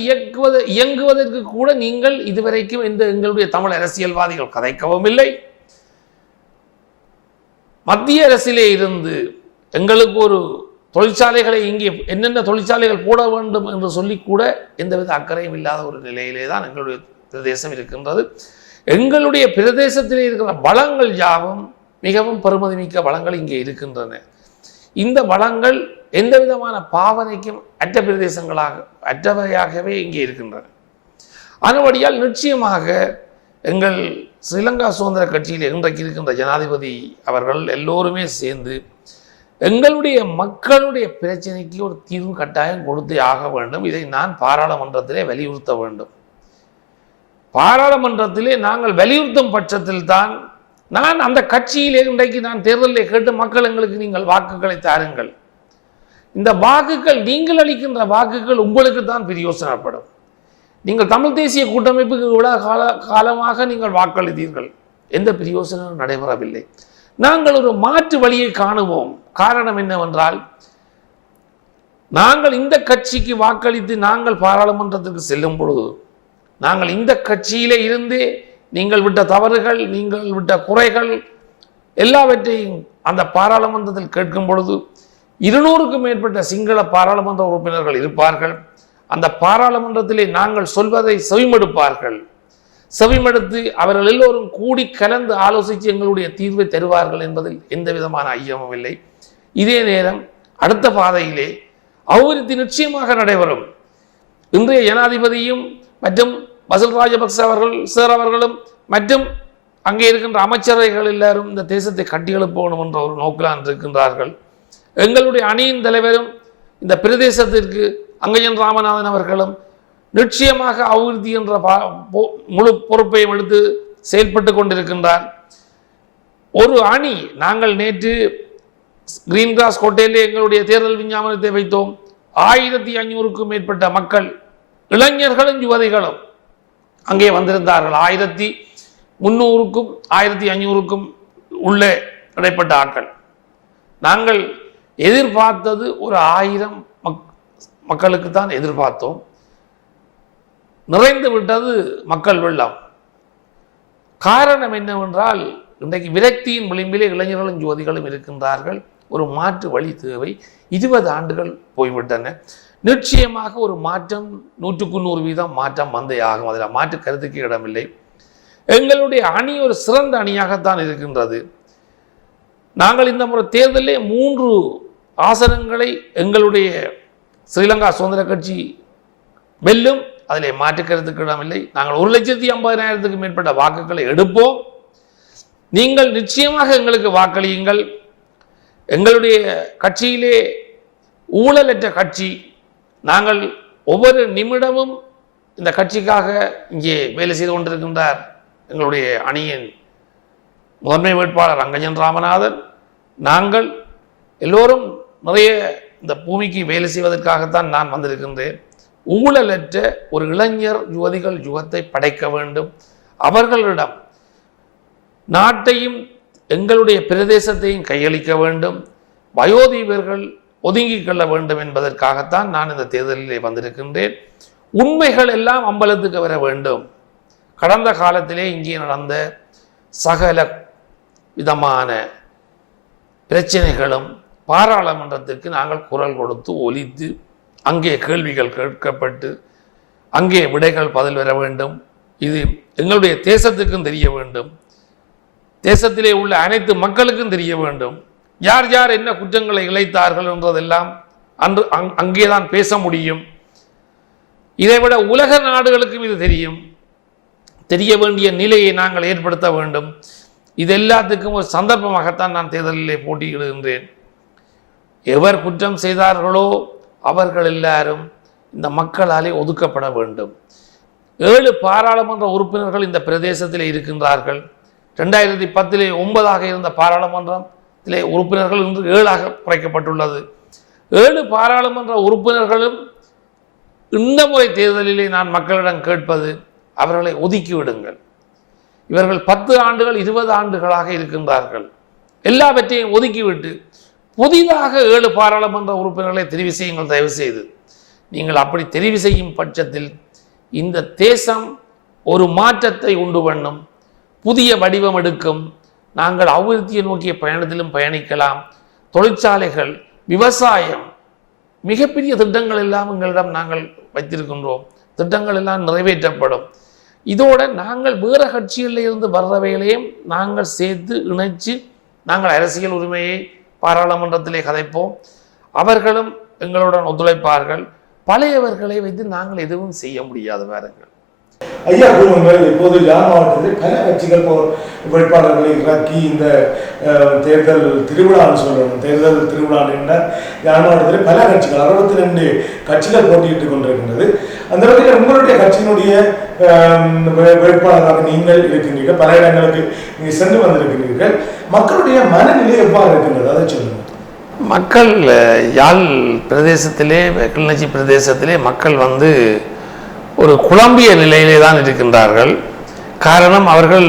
இயங்குவதற்கு கூட நீங்கள் இதுவரைக்கும் எங்களுடைய தமிழ் அரசியல்வாதிகள் கதைக்கவும் இல்லை. மத்திய அரசிலே இருந்து எங்களுக்கு ஒரு தொழிற்சாலைகளை இங்கே என்னென்ன தொழிற்சாலைகள் போட வேண்டும் என்று சொல்லி கூட எந்தவித அக்கறையும் இல்லாத ஒரு நிலையிலே தான் எங்களுடைய பிரதேசம் இருக்கின்றது. எங்களுடைய பிரதேசத்திலே இருக்கிற வளங்கள் யாவும் மிகவும் பெருமதிமிக்க வளங்கள் இங்கே இருக்கின்றன. இந்த வளங்கள் எந்த விதமான பாவனைக்கும் அற்றவையாகவே இங்கே இருக்கின்றன. அதுபடியால் நிச்சயமாக எங்கள் ஸ்ரீலங்கா சுதந்திர கட்சியில் இன்றைக்கு இருக்கின்ற ஜனாதிபதி அவர்கள் எல்லோருமே சேர்ந்து எங்களுடைய மக்களுடைய பிரச்சனைக்கு ஒரு தீர்வு கட்டாயம் கொடுத்தே ஆக வேண்டும். இதை நான் பாராளுமன்றத்திலே வலியுறுத்த வேண்டும். பாராளுமன்றத்திலே நாங்கள் வலியுறுத்தும் பட்சத்தில் தான் நான் அந்த கட்சியிலே இன்றைக்கு நான் தேர்தலில் கேட்டு மக்கள் எங்களுக்கு நீங்கள் வாக்குகளை தாருங்கள், இந்த வாக்குகள் நீங்கள் அளிக்கின்ற வாக்குகள் உங்களுக்கு தான் பிரயோசனப்படும். நீங்கள் தமிழ் தேசிய கூட்டமைப்புக்கு காலமாக நீங்கள் வாக்களித்தீர்கள், எந்த பிரயோசனமும் நடைபெறவில்லை. நாங்கள் ஒரு மாற்று வழியை காணுவோம். காரணம் என்னவென்றால், நாங்கள் இந்த கட்சிக்கு வாக்களித்து நாங்கள் பாராளுமன்றத்திற்கு செல்லும் பொழுது நாங்கள் இந்த கட்சியிலே இருந்து நீங்கள் விட்ட தவறுகள், நீங்கள் விட்ட குறைகள் எல்லாவற்றையும் அந்த பாராளுமன்றத்தில் கேட்கும் பொழுது 200க்கும் மேற்பட்ட சிங்கள பாராளுமன்ற உறுப்பினர்கள் இருப்பார்கள். அந்த பாராளுமன்றத்திலே நாங்கள் சொல்வதை செவிமடுப்பார்கள். செவிமடுத்து அவர்கள் எல்லோரும் கூடி கலந்து ஆலோசித்து எங்களுடைய தீர்வை தருவார்கள் என்பதில் எந்த விதமான ஐயமும் இல்லை. இதே நேரம் அடுத்த பாதையிலே அபிவிருத்தி நிச்சயமாக நடைபெறும். இன்றைய ஜனாதிபதியும் மற்றும் பசில் ராஜபக்ச அவர்களும் மற்றும் அங்கே இருக்கின்ற அமைச்சர்கள் எல்லாரும் இந்த தேசத்தை கட்டி எழுப்பணும் என்ற ஒரு நோக்கில் இருக்கின்றார்கள். எங்களுடைய அணியின் தலைவரும் இந்த பிரதேசத்திற்கு அங்கஜன் ராமநாதன் அவர்களும் நிச்சயமாக அபிவிருத்தி என்ற முழு பொறுப்பையும் எடுத்து செயல்பட்டு கொண்டிருக்கின்றார். ஒரு அணி, நாங்கள் நேற்று கிரீன் கிராஸ் கோட்டையிலே எங்களுடைய தேர்தல் விஞ்ஞாபனத்தை வைத்தோம். 1500க்கும் மேற்பட்ட மக்கள், இளைஞர்களும் யுவதிகளும் அங்கே வந்திருந்தார்கள். 1300க்கும் 1500க்கும் உள்ளே இடைப்பட்ட ஆட்கள். நாங்கள் எதிர்பார்த்தது ஒரு 1000 மக்களுக்கு தான் எதிர்பார்த்தோம். நிறைந்து விட்டது மக்கள் வெள்ளம். காரணம் என்னவென்றால், இன்றைக்கு விரக்தியின் விளிம்பிலே இளைஞர்களும் யுவதிகளும் இருக்கின்றார்கள். ஒரு மாற்று வழி தேவை. 20 ஆண்டுகள் போய்விட்டன. நிச்சயமாக ஒரு மாற்றம் 100% மாற்றம் வந்தே ஆகும். அதில் மாற்று கருத்துக்கு இடமில்லை. எங்களுடைய அணி ஒரு சிறந்த அணியாகத்தான் இருக்கின்றது. நாங்கள் இந்த முறை தேர்தலிலே 3 ஆசனங்களை எங்களுடைய ஸ்ரீலங்கா சுதந்திர கட்சி வெல்லும், அதிலே மாற்றுக்கிறதுக்கு இடமில்லை. நாங்கள் 1,50,000க்கு மேற்பட்ட வாக்குகளை எடுப்போம். நீங்கள் நிச்சயமாக எங்களுக்கு வாக்களியுங்கள். எங்களுடைய கட்சியிலே ஊழலற்ற கட்சி. நாங்கள் ஒவ்வொரு நிமிடமும் இந்த கட்சிக்காக இங்கே வேலை செய்து கொண்டிருக்கின்றார் எங்களுடைய அணியின் முதன்மை வேட்பாளர் அங்கஜன் ராமநாதன். நாங்கள் எல்லோரும் நிறைய இந்த பூமிக்கு வேலை செய்வதற்காகத்தான் நான் வந்திருக்கின்றேன். ஊழலற்ற ஒரு இளைஞர் யுவதிகள் யுகத்தை படைக்க வேண்டும். அவர்களிடம் நாட்டையும் எங்களுடைய பிரதேசத்தையும் கையளிக்க வேண்டும். வயோதிபர்கள் ஒதுங்கிக் கொள்ள வேண்டும் என்பதற்காகத்தான் நான் இந்த தேர்தலிலே வந்திருக்கின்றேன். உண்மைகள் எல்லாம் அம்பலத்துக்கு வர வேண்டும். கடந்த காலத்திலே இங்கே நடந்த சகல விதமான பிரச்சனைகளும் பாராளுமன்றத்திற்கு நாங்கள் குரல் கொடுத்து ஒலித்து, அங்கே கேள்விகள் கேட்கப்பட்டு அங்கே விடைகள் பதில் வர வேண்டும். இது எங்களுடைய தேசத்துக்கும் தெரிய வேண்டும், தேசத்திலே உள்ள அனைத்து மக்களுக்கும் தெரிய வேண்டும். யார் யார் என்ன குற்றங்களை இழைத்தார்கள் என்றதெல்லாம் அங்கேதான் பேச முடியும். இதைவிட உலக நாடுகளுக்கும் இது தெரியும். தெரிய வேண்டிய நிலையை நாங்கள் ஏற்படுத்த வேண்டும். இது எல்லாத்துக்கும் ஒரு சந்தர்ப்பமாகத்தான் நான் தேர்தலிலே போட்டியிடுகின்றேன். எவர் குற்றம் செய்தார்களோ அவர்கள் எல்லாரும் இந்த மக்களாலே ஒதுக்கப்பட வேண்டும். 7 பாராளுமன்ற உறுப்பினர்கள் இந்த பிரதேசத்திலே இருக்கின்றார்கள். 2010 9 இருந்த பாராளுமன்றத்திலே உறுப்பினர்கள் இன்று 7 குறைக்கப்பட்டுள்ளது. 7 பாராளுமன்ற உறுப்பினர்களும் இந்த முறை தேர்தலிலே நான் மக்களிடம் கேட்பது, அவர்களை ஒதுக்கிவிடுங்கள். இவர்கள் 10 ஆண்டுகள் 20 ஆண்டுகளாக இருக்கின்றார்கள். எல்லாவற்றையும் ஒதுக்கிவிட்டு புதிதாக 7 பாராளுமன்ற உறுப்பினர்களை தெரிவு செய்யுங்கள். தயவு செய்து நீங்கள் அப்படி தெரிவு செய்யும் பட்சத்தில் இந்த தேசம் ஒரு மாற்றத்தை உண்டு பண்ணும், புதிய வடிவம் எடுக்கும். நாங்கள் அபிவிருத்தியை நோக்கிய பயணத்திலும் பயணிக்கலாம். தொழிற்சாலைகள், விவசாயம், மிகப்பெரிய திட்டங்கள் எல்லாம் எங்களிடம் நாங்கள் வைத்திருக்கின்றோம். திட்டங்கள் எல்லாம் நிறைவேற்றப்படும். இதோட நாங்கள் வேறு கட்சிகளில் இருந்து வர்றவைகளையும் நாங்கள் சேர்த்து இணைச்சு நாங்கள் அரசியல் உரிமையை பாராளுமன்றத்திலே கதைப்போம். அவர்களும் எங்களுடன் ஒத்துழைப்பார்கள். பழையவர்களை வைத்து நாங்கள் எதுவும் செய்ய முடியாது. பாருங்கள் ஐயா, கூறுங்கள். இப்போது யாழ் மாவட்டத்தில் பல கட்சிகள் வேட்பாளர்களை இறக்கி இந்த தேர்தல் திருவிழான்னு சொல்லணும். தேர்தல் திருவிழா என்றால் யாழ் மாவட்டத்தில் பல கட்சிகள் 62 கட்சிகள் போட்டியிட்டுக் கொண்டிருக்கின்றது. அந்த வகையில் உங்களுடைய கட்சியினுடைய வேட்பாளராக நீங்கள் இருக்கின்றீர்கள். பல இடங்களுக்கு நீங்கள் சென்று வந்திருக்கிறீர்கள். மக்களுடைய மனநிலை எவ்வாறு இருக்கின்றது, அதை சொல்லுங்கள். மக்கள் யாழ் பிரதேசத்திலே, கிளிநொச்சி பிரதேசத்திலே மக்கள் ஒரு குழம்பிய நிலையிலே தான் இருக்கின்றார்கள். காரணம், அவர்கள்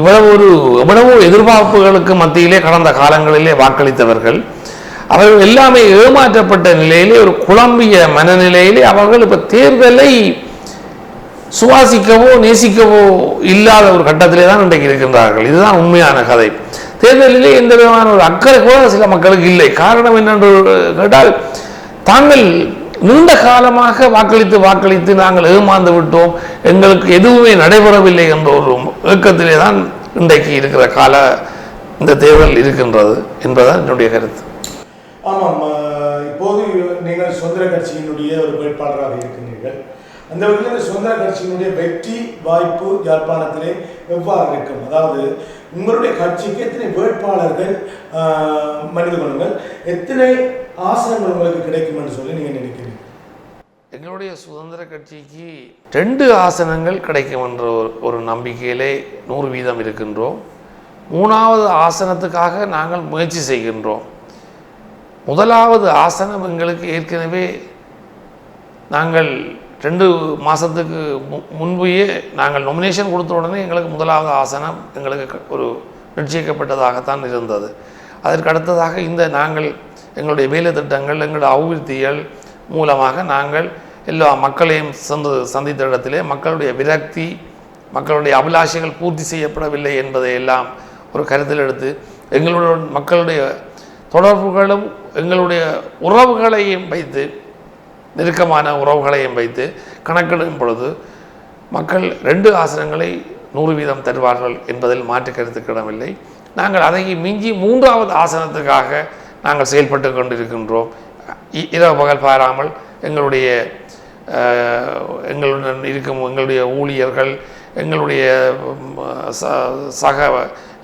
எவ்வளவோ எதிர்பார்ப்புகளுக்கு மத்தியிலே கடந்த காலங்களிலே வாக்களித்தவர்கள். அவர்கள் எல்லாமே ஏமாற்றப்பட்ட நிலையிலே, ஒரு குழம்பிய மனநிலையிலே அவர்கள் இப்போ தேர்தலை சுவாசிக்கவோ நேசிக்கவோ இல்லாத ஒரு கட்டத்திலே தான் இன்றைக்கு இருக்கின்றார்கள். இதுதான் உண்மையான கதை. தேர்தலிலே எந்த விதமான ஒரு அக்கறை கூட சில மக்களுக்கு இல்லை. காரணம் என்னென்று கேட்டால், தாங்கள் நீண்ட காலமாக வாக்களித்து நாங்கள் ஏமாந்து விட்டோம், எங்களுக்கு எதுவுமே நடைபெறவில்லை என்ற ஒரு ஏக்கத்திலே தான் இன்றைக்கு இருக்கிற இந்த தேர்தல் இருக்கின்றது என்பதுதான் என்னுடைய கருத்து. ஆமாம், இப்போது நீங்கள் சுதந்திர கட்சியினுடைய ஒரு வேட்பாளராக இருக்கின்றீர்கள். அந்த வகையில் சுதந்திர கட்சியினுடைய வெற்றி வாய்ப்பு யாழ்ப்பாணத்திலே எவ்வாறு இருக்கும்? அதாவது உங்களுடைய கட்சிக்கு எத்தனை வேட்பாளர்கள், மனித குணங்கள், எத்தனை ஆசனங்கள் உங்களுக்கு கிடைக்கும் என்று சொல்லி நீங்கள் நினைக்கிறீங்க? எங்களுடைய சுதந்திர கட்சிக்கு 2 ஆசனங்கள் கிடைக்கும் என்ற ஒரு நம்பிக்கையிலே 100% இருக்கின்றோம். 3வது ஆசனத்துக்காக நாங்கள் முயற்சி செய்கின்றோம். 1வது ஆசனம் எங்களுக்கு ஏற்கனவே நாங்கள் 2 மாதத்துக்கு முன்பே நாங்கள் நொமினேஷன் கொடுத்த உடனே எங்களுக்கு 1வது ஆசனம் எங்களுக்கு ஒரு நிச்சயிக்கப்பட்டதாகத்தான் இருந்தது. அதற்கு அடுத்ததாக நாங்கள் எங்களுடைய வேலை திட்டங்கள், எங்களுடைய அபிவிருத்திகள் மூலமாக நாங்கள் எல்லா மக்களையும் சந்தித்த இடத்திலே மக்களுடைய விரக்தி, மக்களுடைய அபிலாஷைகள் பூர்த்தி செய்யப்படவில்லை என்பதை எல்லாம் ஒரு கருத்தில் எடுத்து மக்களுடைய தொடர்புகளும் எங்களுடைய உறவுகளையும் வைத்து, நெருக்கமான உறவுகளையும் வைத்து கணக்கிடும் பொழுது மக்கள் 2 ஆசனங்களை 100% தருவார்கள் என்பதில் மாற்று கருத்துக்கிடமில்லை. நாங்கள் அதை மிஞ்சி 3வது ஆசனத்துக்காக நாங்கள் செயல்பட்டு கொண்டிருக்கின்றோம். இரவு பகல் பாராமல் எங்களுடன் இருக்கும் எங்களுடைய ஊழியர்கள், எங்களுடைய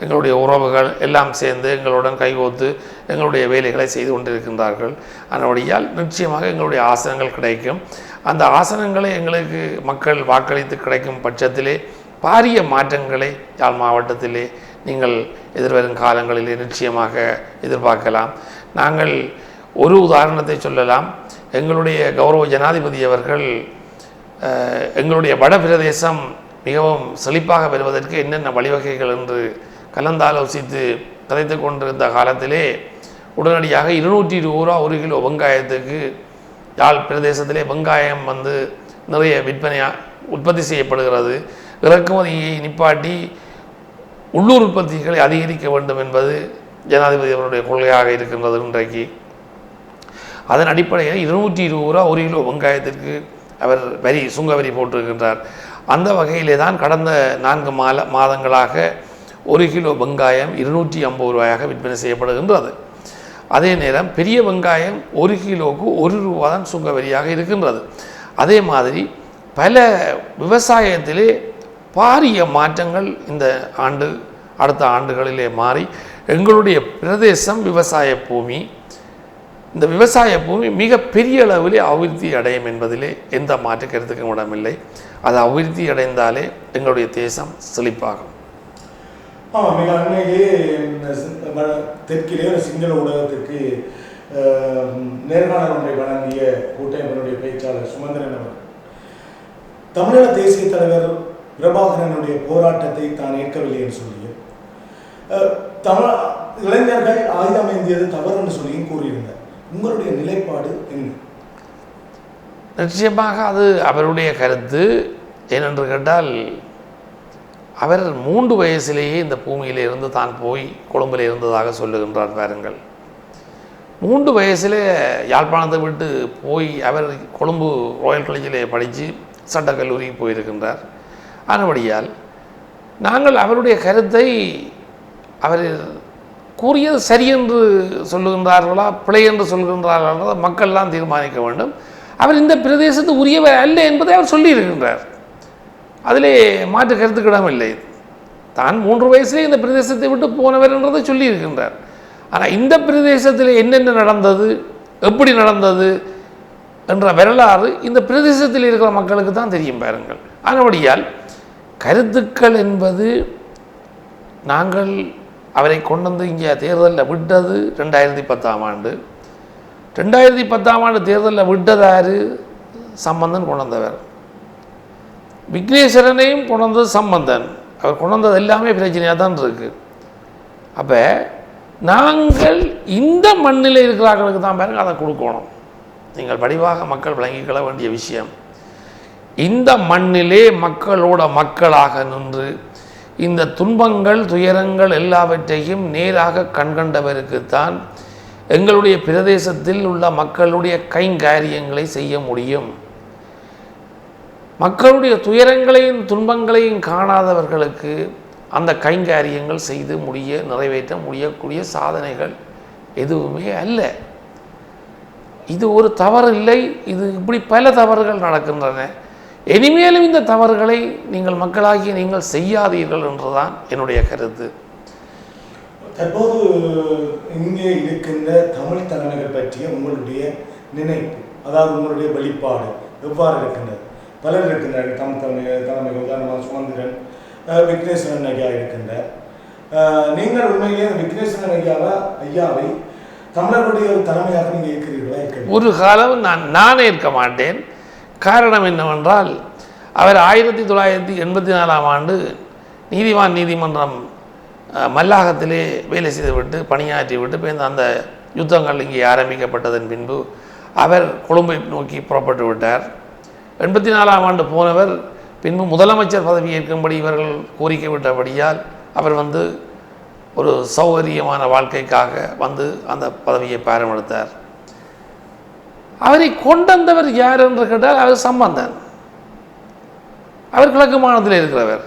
எங்களுடைய உறவுகள் எல்லாம் சேர்ந்து எங்களுடன் கைகோத்து எங்களுடைய வேலைகளை செய்து கொண்டிருக்கின்றார்கள். அதனுடையால் நிச்சயமாக எங்களுடைய ஆசனங்கள் கிடைக்கும். அந்த ஆசனங்களை எங்களுக்கு மக்கள் வாக்களித்து கிடைக்கும் பட்சத்திலே பாரிய மாற்றங்களை யாழ் மாவட்டத்திலே நீங்கள் எதிர்வரும் காலங்களிலே நிச்சயமாக எதிர்பார்க்கலாம். நாங்கள் ஒரு உதாரணத்தை சொல்லலாம். எங்களுடைய கௌரவ ஜனாதிபதி அவர்கள் எங்களுடைய வட பிரதேசம் மிகவும் செழிப்பாக பெறுவதற்கு என்னென்ன வழிவகைகள் என்று கலந்தாலோசித்து கதைத்து கொண்டிருந்த காலத்திலே உடனடியாக 220 ரூபா 1 கிலோ வெங்காயத்துக்கு யாழ் பிரதேசத்திலே வெங்காயம் நிறைய உற்பத்தி செய்யப்படுகிறது. இறக்குமதியை நிப்பாட்டி உள்ளூர் உற்பத்திகளை அதிகரிக்க வேண்டும் என்பது ஜனாதிபதி அவருடைய கொள்கையாக இருக்கின்றது. இன்றைக்கு அதன் அடிப்படையில் 220 ரூபா 1 கிலோ வெங்காயத்திற்கு அவர் சுங்க வரி போட்டிருக்கின்றார். அந்த வகையிலே தான் கடந்த 4 மாதங்களாக 1 கிலோ வெங்காயம் 250 ரூபாயாக விற்பனை செய்யப்படுகின்றது. அதே நேரம் பெரிய வெங்காயம் 1 கிலோவுக்கு 1 ரூபா தான் சுங்க வரியாக இருக்கின்றது. அதே மாதிரி பல விவசாயத்திலே பாரிய மாற்றங்கள் இந்த ஆண்டு அடுத்த ஆண்டுகளிலே மாறி எங்களுடைய பிரதேசம் விவசாய பூமி. இந்த விவசாய பூமி மிக பெரிய அளவிலே அபிவிருத்தி அடையும் என்பதிலே எந்த மாற்று கருத்துக்கும் இடமில்லை. அது அபிவிருத்தி அடைந்தாலே எங்களுடைய தேசம் செழிப்பாகும். ஆமாம், மிக அண்மையிலே தெற்கிலே ஒரு சிங்கள ஊடகத்திற்கு நேர்காணல் ஒன்றை வழங்கிய கூட்டமைப்பினுடைய பேச்சாளர் சுமந்திரன் அவர் தமிழக தேசிய தலைவர் பிரபாகரனுடைய போராட்டத்தை தான் ஏற்கவில்லை என்று சொல்லி இளைஞர்கள் ஆயுதம் ஏந்தியது தவறு என்று சொல்லியும் கூறியிருந்தார். உங்களுடைய நிலைப்பாடு என்ன? நிச்சயமாக அது அவருடைய கருத்து. ஏனென்று கேட்டால் அவர் 3 வயசிலேயே இந்த பூமியிலே இருந்து தான் போய் கொழும்பில் இருந்ததாக சொல்லுகின்றார். பாருங்கள், 3 வயசிலே யாழ்ப்பாணத்தை விட்டு போய் அவர் கொழும்பு ராயல் காலேஜிலே படித்து சட்டக்கல்லூரிக்கு போயிருக்கின்றார். ஆனபடியால் நாங்கள் அவருடைய கருத்தை அவர் கூறியது சரி என்று சொல்லுகின்றார்களா பிழை என்று சொல்கின்றார்களா மக்கள்லாம் தீர்மானிக்க வேண்டும். அவர் இந்த பிரதேசத்து உரியவர் அல்ல என்பதை அவர் சொல்லியிருக்கின்றார். அதிலே மாற்று கருத்துக்கிடமில்லை. தான் 3 வயசிலே இந்த பிரதேசத்தை விட்டு போனவர் என்றதை சொல்லியிருக்கின்றார். ஆனால் இந்த பிரதேசத்தில் என்னென்ன நடந்தது, எப்படி நடந்தது என்ற வரலாறு இந்த பிரதேசத்தில் இருக்கிற மக்களுக்கு தான் தெரியும். பாருங்கள், ஆனபடியால் கருத்துக்கள் என்பது நாங்கள் அவரை கொண்டு வந்து இங்கே தேர்தலில் விட்டது 2010ஆம் ஆண்டு. 2010ஆம் ஆண்டு தேர்தலில் விட்டதாரு சம்பந்தன் கொண்டு வந்தவர். விக்னேஸ்வரனையும் கொண்டு வந்தது சம்பந்தன். அவர் கொண்டு வந்தது எல்லாமே பிரச்சனையாக தான் இருக்குது. அப்போ நாங்கள் இந்த மண்ணில் இருக்கிறார்களுக்கு தான் பாருங்கள் அதை கொடுக்கணும். நீங்கள் வடிவாக மக்கள் விளங்கிக்கொள்ள வேண்டிய விஷயம், இந்த மண்ணிலே மக்களோட மக்களாக நின்று இந்த துன்பங்கள் துயரங்கள் எல்லாவற்றையும் நேராக கண்கண்டவருக்குத்தான் எங்களுடைய பிரதேசத்தில் உள்ள மக்களுடைய கைங்காரியங்களை செய்ய முடியும். மக்களுடைய துயரங்களையும் துன்பங்களையும் காணாதவர்களுக்கு அந்த கைங்காரியங்கள் செய்து நிறைவேற்ற முடியக்கூடிய சாதனைகள் எதுவுமே அல்ல. இது ஒரு தவறு இல்லை. இது இப்படி பல தவறுகள் நடக்கின்றன. இனிமேலும் இந்த தவறுகளை நீங்கள் மக்களாகிய நீங்கள் செய்யாதீர்கள் என்றுதான் என்னுடைய கருத்து. தற்போது இங்கே இருக்கின்ற தமிழ் தலைமைகள் பற்றிய உங்களுடைய நினைப்பு, அதாவது உங்களுடைய வெளிப்பாடு எவ்வாறு இருக்கின்றது? பலர் இருக்கின்றார்கள். தலைமைகள் உதாரணமாக சுமந்திரன், விக்னேஸ்வரன் ஐயா இருக்கின்றார். நீங்கள் உண்மையிலேயே விக்னேஸ்வரன் ஐயாவை தமிழர்களுடைய ஒரு தலைமையாக நீங்கள் இருக்கிறீர்களா? ஒரு காலம் நான் ஏற்க மாட்டேன். காரணம் என்னவென்றால் அவர் 1984ஆம் ஆண்டு நீதிமன்றம் மல்லாகத்திலே வேலை செய்துவிட்டு பணியாற்றி விட்டு போய் அந்த யுத்தங்கள் இங்கே ஆரம்பிக்கப்பட்டதன் பின்பு அவர் கொழும்பை நோக்கி புறப்பட்டு விட்டார். 84ஆம் ஆண்டு போனவர் பின்பு முதலமைச்சர் பதவி ஏற்கும்படி இவர்கள் கோரிக்கை விட்டபடியால் அவர் ஒரு சௌகரியமான வாழ்க்கைக்காக அந்த பதவியை பாரமெடுத்தார். அவரை கொண்டவர் யார் என்று கேட்டால் அவர் சம்பந்தன். அவர் கிழக்கு மாநிலத்தில் இருக்கிறவர்.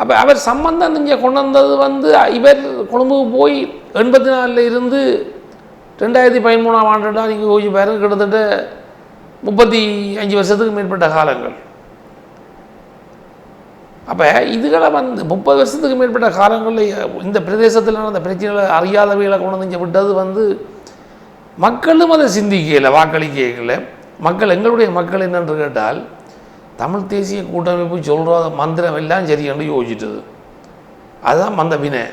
அப்போ அவர் சம்பந்தம் இங்கே கொண்டு வந்தது வந்து இவர் கொழும்புக்கு போய் 84 இருந்து 2013ஆம் ஆண்டுடா நீங்கள் யோசிச்சு பாருங்க, கிட்டத்தட்ட 35 வருஷத்துக்கு மேற்பட்ட காலங்கள். அப்போ இதுகளை வந்து 30 வருஷத்துக்கு மேற்பட்ட காலங்களில் இந்த பிரதேசத்தில் நடந்த பிரச்சனைகளை அறியாதவைகளை கொண்டு வந்து இங்கே விட்டது வந்து மக்களும் அதை சிந்திக்கல, வாக்களிக்கல. மக்கள், எங்களுடைய மக்கள் என்னென்று கேட்டால், தமிழ் தேசிய கூட்டமைப்பு சொல்கிற மந்திரம் எல்லாம் சரி என்று யோசிச்சது. அதுதான் மந்த வினை.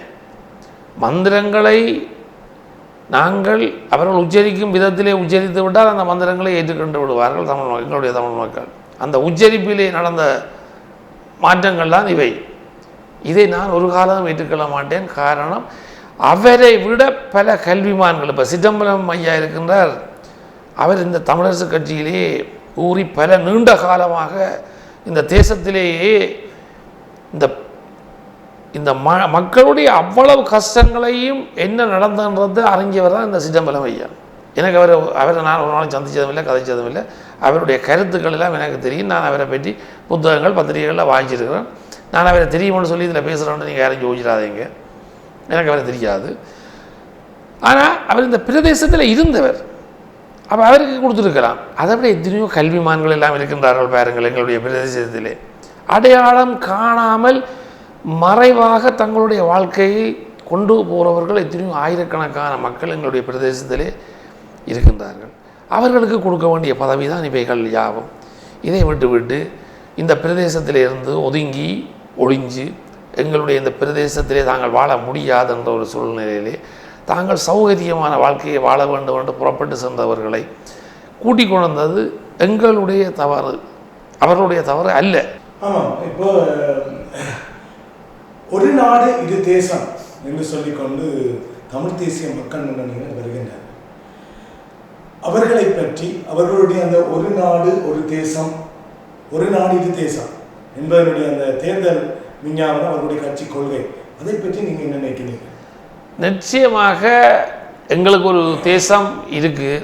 மந்திரங்களை நாங்கள் அவர்கள் உச்சரிக்கும் விதத்திலே உச்சரித்து விட்டால் அந்த மந்திரங்களை ஏற்றுக்கொண்டு விடுவார்கள் எங்களுடைய தமிழ் மக்கள். அந்த உச்சரிப்பிலே நடந்த மாற்றங்கள் தான் இவை. இதை நான் ஒரு காலம் ஏற்றுக்கொள்ள மாட்டேன். காரணம், அவரை விட பல கல்விமான்கள், இப்போ சிதம்பரம் ஐயா இருக்கின்றார், அவர் இந்த தமிழரசு கட்சியிலே ஊறி பல நீண்ட காலமாக இந்த தேசத்திலேயே இந்த மக்களுடைய அவ்வளவு கஷ்டங்களையும் என்ன நடந்தது அறிஞ்சவர் தான் இந்த சிதம்பரம் ஐயா. எனக்கு அவரை நான் ஒரு நாள் சந்தித்ததும் இல்லை, கதைச்சதும் இல்லை. அவருடைய கருத்துக்கள் எல்லாம் எனக்கு தெரியும். நான் அவரை பற்றி புத்தகங்கள் பத்திரிகைகளில் வாங்கிச்சிருக்கிறேன். நான் அவரை தெரியும்னு சொல்லி இதில் பேசுகிறேன்னு நீங்கள் யாரும் யோசிச்சிடாதீங்க, எனக்கு அவரை தெரியாது. ஆனால் அவர் இந்த பிரதேசத்தில் இருந்தவர். அப்போ அவருக்கு கொடுத்துருக்கலாம். அதை விட எத்தனையோ கல்விமான்கள் எல்லாம் இருக்கின்றார்கள் பாருங்கள். எங்களுடைய பிரதேசத்திலே அடையாளம் காணாமல் மறைவாக தங்களுடைய வாழ்க்கையை கொண்டு போகிறவர்கள் எத்தனையோ ஆயிரக்கணக்கான மக்கள் எங்களுடைய பிரதேசத்திலே இருக்கின்றார்கள். அவர்களுக்கு கொடுக்க வேண்டிய பதவி தான் இவைகள் யாவும். இதை விட்டு இந்த பிரதேசத்திலிருந்து ஒதுங்கி ஒளிஞ்சு எங்களுடைய இந்த பிரதேசத்திலே தாங்கள் வாழ முடியாது என்ற ஒரு சூழ்நிலையிலே தாங்கள் சௌகரியமான வாழ்க்கையை வாழ வேண்டும் என்று புறப்பட்டு சென்றவர்களை கூட்டிக் கொண்டு வந்தது எங்களுடைய தவறு, அவர்களுடைய தவறு அல்ல. ஆமாம், இப்போ ஒரு நாடு இது தேசம் என்று சொல்லிக்கொண்டு தமிழ் தேசிய மக்கள் முன்னணிகள் வருகின்றனர். அவர்களை பற்றி அவர்களுடைய அந்த ஒரு நாடு ஒரு தேசம், ஒரு நாடு இது தேசம் என்பதனுடைய அந்த தேர்தல் விஞ்ஞாபனம், அவர்களுடைய கட்சி கொள்கை, அதை பற்றி நீங்கள் என்ன நினைக்கிறீங்க? நிச்சயமாக எங்களுக்கு ஒரு தேசம் இருக்குது,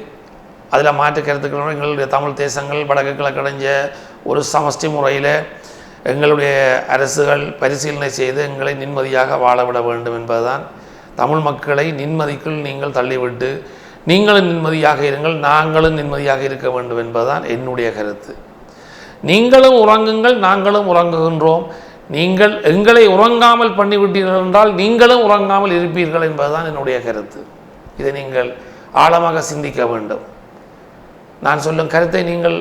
அதில் மாற்று கருத்துக்களோடு எங்களுடைய தமிழ் தேசங்கள் வடக்கு கிழக்கடைஞ்ச ஒரு சமஷ்டி முறையில் எங்களுடைய அரசுகள் பரிசீலனை செய்து எங்களை நிம்மதியாக வாழவிட வேண்டும் என்பதுதான். தமிழ் மக்களை நிம்மதிக்குள் நீங்கள் தள்ளிவிட்டு நீங்களும் நிம்மதியாக இருங்கள், நாங்களும் நிம்மதியாக இருக்க வேண்டும் என்பதுதான் என்னுடைய கருத்து. நீங்களும் உறங்குங்கள், நாங்களும் உறங்குகின்றோம். நீங்கள் எங்களை உறங்காமல் பண்ணிவிட்டீர்கள் என்றால் நீங்களும் உறங்காமல் இருப்பீர்கள் என்பதுதான் என்னுடைய கருத்து. இதை நீங்கள் ஆழமாக சிந்திக்க வேண்டும். நான் சொல்லும் கருத்தை நீங்கள்,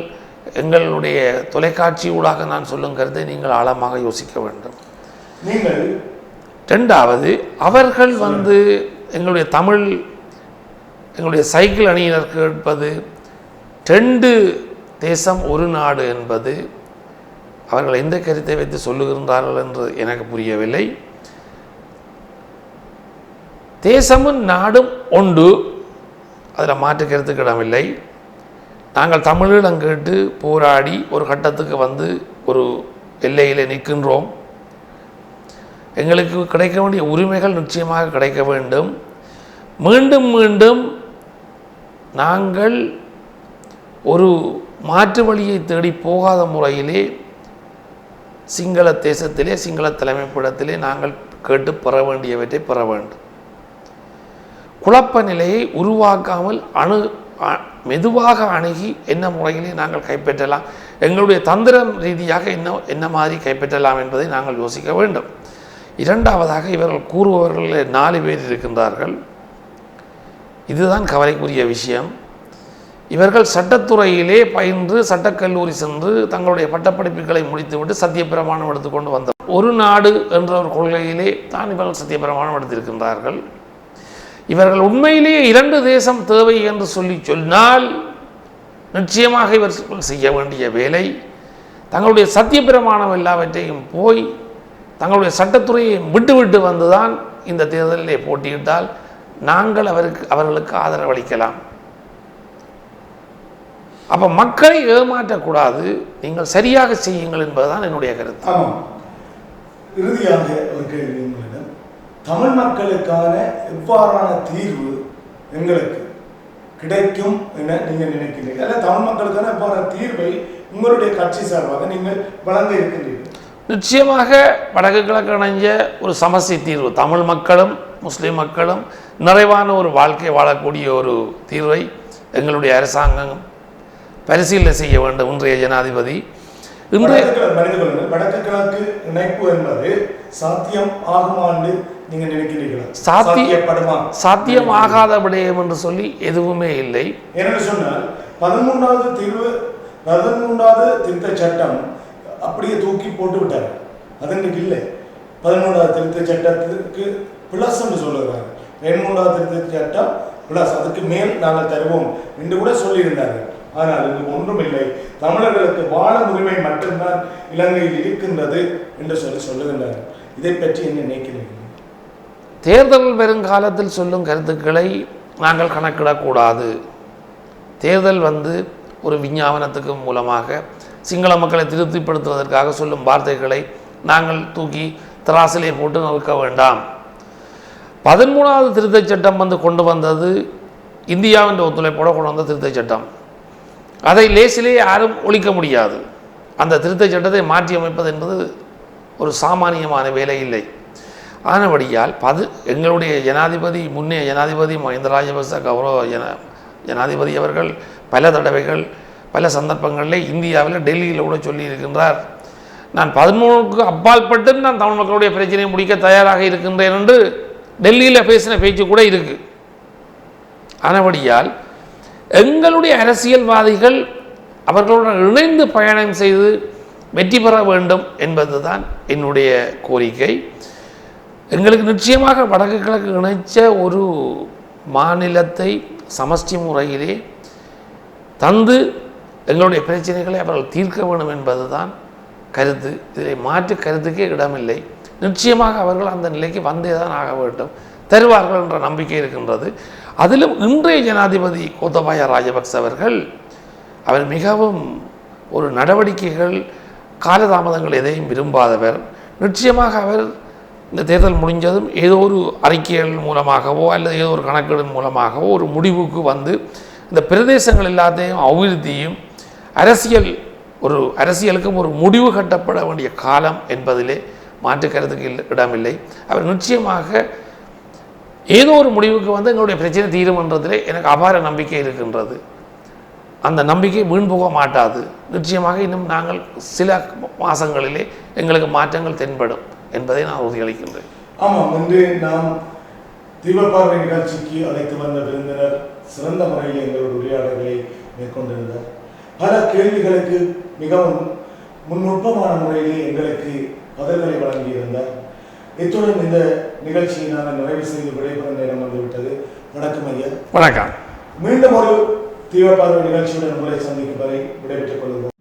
எங்களுடைய தொலைக்காட்சி ஊடாக நான் சொல்லும் கருத்தை நீங்கள் ஆழமாக யோசிக்க வேண்டும். நீங்கள் ரெண்டாவது, அவர்கள் வந்து எங்களுடைய தமிழ், எங்களுடைய சைக்கிள் அணியினர் கேட்பது 2 தேசம் ஒரு நாடு என்பது அவர்கள் எந்த கருத்தை வைத்து சொல்லுகின்றார்கள் என்று எனக்கு புரியவில்லை. தேசமும் நாடும் ஒன்று, அதில் மாற்று கருத்துக்கு இடமில்லை. நாங்கள் தமிழீழம் கேட்டு போராடி ஒரு கட்டத்துக்கு வந்து ஒரு எல்லையில் நிற்கின்றோம். எங்களுக்கு கிடைக்க வேண்டிய உரிமைகள் நிச்சயமாக கிடைக்க வேண்டும். மீண்டும் மீண்டும் நாங்கள் ஒரு மாற்று வழியை தேடி போகாத முறையிலே சிங்கள தேசத்திலே, சிங்கள தலைமைப்பிடத்திலே நாங்கள் கேட்டு பெற வேண்டியவற்றை பெற வேண்டும். குழப்ப நிலையை உருவாக்காமல் மெதுவாக அணுகி என்ன முறையிலே நாங்கள் கைப்பற்றலாம், எங்களுடைய தந்திரம் ரீதியாக என்ன மாதிரி கைப்பற்றலாம் என்பதை நாங்கள் யோசிக்க வேண்டும். இரண்டாவதாக, இவர்கள் கூறுபவர்கள் 4 பேர் இருக்கின்றார்கள். இதுதான் கவலைக்குரிய விஷயம். இவர்கள் சட்டத்துறையிலே பயின்று சட்டக்கல்லூரி சென்று தங்களுடைய பட்டப்படிப்புகளை முடித்துவிட்டு சத்தியப்பிரமாணம் எடுத்துக்கொண்டு வந்த ஒரு நாடு என்ற ஒரு கொள்கையிலே தான் இவர்கள் சத்தியப்பிரமாணம் எடுத்திருக்கின்றார்கள். இவர்கள் உண்மையிலேயே 2 தேசம் தேவை என்று சொன்னால் நிச்சயமாக இவர்கள் செய்ய வேண்டிய வேலை, தங்களுடைய சத்தியப்பிரமாணம் எல்லாவற்றையும் போய் தங்களுடைய சட்டத்துறையை விட்டு வந்துதான் இந்த தேர்தலிலே போட்டியிட்டால் நாங்கள் அவர்களுக்கு ஆதரவளிக்கலாம். அப்போ மக்களை ஏமாற்றக்கூடாது, நீங்கள் சரியாக செய்யுங்கள் என்பதுதான் என்னுடைய கருத்து. ஆமாம், இறுதியாக ஒரு கேள்வி உங்களிடம், தமிழ் மக்களுக்கான எவ்வாறான தீர்வு எங்களுக்கு கிடைக்கும் என நீங்கள் நினைக்கிறீர்கள்? அல்ல, தமிழ் மக்களுக்கான எவ்வாறான தீர்வை உங்களுடைய கட்சி சார்பாக நீங்கள் வழங்க இருக்கின்றீர்கள்? நிச்சயமாக வடக்கு கிழக்கு இணைஞ்ச ஒரு சமஸ்தி தீர்வு, தமிழ் மக்களும் முஸ்லீம் மக்களும் நிறைவான ஒரு வாழ்க்கை வாழக்கூடிய ஒரு தீர்வை எங்களுடைய அரசாங்கம் பரிசீலனை செய்ய வேண்டும். இன்றைய ஜனாதிபதி வடக்கு கிழக்கு இணைப்பு என்பது சாத்தியம் ஆகுமான்னு நீங்க நினைக்கிறீர்களா? சாத்தியம் ஆகாத விடயம் என்று சொல்லி எதுவுமே இல்லை. என்ன சொன்னால் 13வது திருத்த சட்டம் அப்படியே தூக்கி போட்டு விட்டார். அது இன்னைக்கு இல்லை. 13வது திருத்த சட்டத்துக்கு பிளஸ் என்று சொல்லுகிறாங்க. 13வது திருத்த சட்டம் பிளஸ், அதுக்கு மேல் நாங்கள் தருவோம் என்று கூட சொல்லியிருந்தார்கள். ஆனால் இது ஒன்றும் இல்லை, தமிழர்களுக்கு வாழ உரிமை மட்டும்தான் இலங்கையில் இருக்கின்றது என்று சொல்லுகின்றார். இதை பற்றி என்ன நினைக்கிறீர்கள்? தேர்தல் வருங்காலத்தில் சொல்லும் கருத்துக்களை நாங்கள் கணக்கிடக்கூடாது. தேர்தல் ஒரு விஞ்ஞாபனத்துக்கு மூலமாக சிங்கள மக்களை திருப்திப்படுத்துவதற்காக சொல்லும் வார்த்தைகளை நாங்கள் தூக்கி திராசிலே போட்டு நிற்க வேண்டாம். 13வது திருத்தச் சட்டம் கொண்டு வந்தது இந்தியாவின் ஒத்துழைப்போடு கொண்டு வந்த திருத்தச் சட்டம். அதை லேசிலே யாரும் ஒழிக்க முடியாது. அந்த திருத்தச் சட்டத்தை மாற்றி அமைப்பது என்பது ஒரு சாமானியமான வேலை இல்லை. ஆனபடியால் எங்களுடைய ஜனாதிபதி, முன்னே ஜனாதிபதி மஹிந்த ராஜபக்ச கௌரவ ஜனாதிபதி அவர்கள் பல தடவைகள் பல சந்தர்ப்பங்களில் இந்தியாவில் டெல்லியில் கூட சொல்லியிருக்கின்றார், நான் 13க்கு அப்பாற்பட்டு நான் தமிழ் மக்களுடைய பிரச்சனையை முடிக்க தயாராக இருக்கின்றேன் என்று டெல்லியில் பேசின பேச்சு கூட இருக்குது. ஆனபடியால் எங்களுடைய அரசியல்வாதிகள் அவர்களுடன் இணைந்து பயணம் செய்து வெற்றி பெற வேண்டும் என்பது தான் என்னுடைய கோரிக்கை. எங்களுக்கு நிச்சயமாக வடக்கு கிழக்கு இணைச்ச ஒரு மாநிலத்தை சமஷ்டி முறையிலே தந்து எங்களுடைய பிரச்சனைகளை அவர்கள் தீர்க்க வேண்டும் என்பது தான் கருத்து. இதை மாற்று கருத்துக்கே இடமில்லை. நிச்சயமாக அவர்கள் அந்த நிலைக்கு வந்தே தான் ஆக வேண்டும், தருவார்கள் என்ற நம்பிக்கை இருக்கின்றது. அதிலும் இன்றைய ஜனாதிபதி கோத்தபாய ராஜபக்ச அவர் மிகவும் ஒரு நடவடிக்கைகள் காலதாமதங்கள் எதையும் விரும்பாதவர். நிச்சயமாக அவர் இந்த தேர்தல் முடிஞ்சதும் ஏதோ ஒரு அறிக்கைகள் மூலமாகவோ அல்லது ஏதோ ஒரு கணக்கெடு மூலமாகவோ ஒரு முடிவுக்கு இந்த பிரதேசங்கள் எல்லாத்தையும் அபிவிருத்தியும் அரசியலுக்கும் ஒரு முடிவு கட்டப்பட வேண்டிய காலம் என்பதிலே மாற்று கருத்துக்கு இடமில்லை. அவர் நிச்சயமாக ஏதோ ஒரு முடிவுக்கு எங்களுடைய பிரச்சனை தீருமன்றதிலே எனக்கு அபார நம்பிக்கை இருக்கின்றது. அந்த நம்பிக்கை வீண் போக மாட்டாது. நிச்சயமாக இன்னும் நாங்கள் சில மாதங்களிலே எங்களுக்கு மாற்றங்கள் தென்படும் என்பதை நான் உறுதியளிக்கின்றேன். ஆமாம், இன்று நாம் தீபப்பார்வை நிகழ்ச்சிக்கு அழைத்து வந்த விருந்தினர் சிறந்த முறையில் எங்களுடைய உரையாடல்களை மேற்கொண்டிருந்தார். பல கேள்விகளுக்கு மிகவும் முன்னுட்பமான முறையிலே எங்களுக்கு பதில்களை வழங்கியிருந்தார். இத்துடன் இந்த நிகழ்ச்சியை நாங்கள் நிறைவு செய்து விடைபெறும் நேரம் வந்துவிட்டது. வணக்கம் ஐயா. வணக்கம். மீண்டும் ஒரு தீபப்பார்வை நிகழ்ச்சியுடன் உங்களை சந்திக்கும் வரை விடைபெற்றுக் கொள்கிறோம்.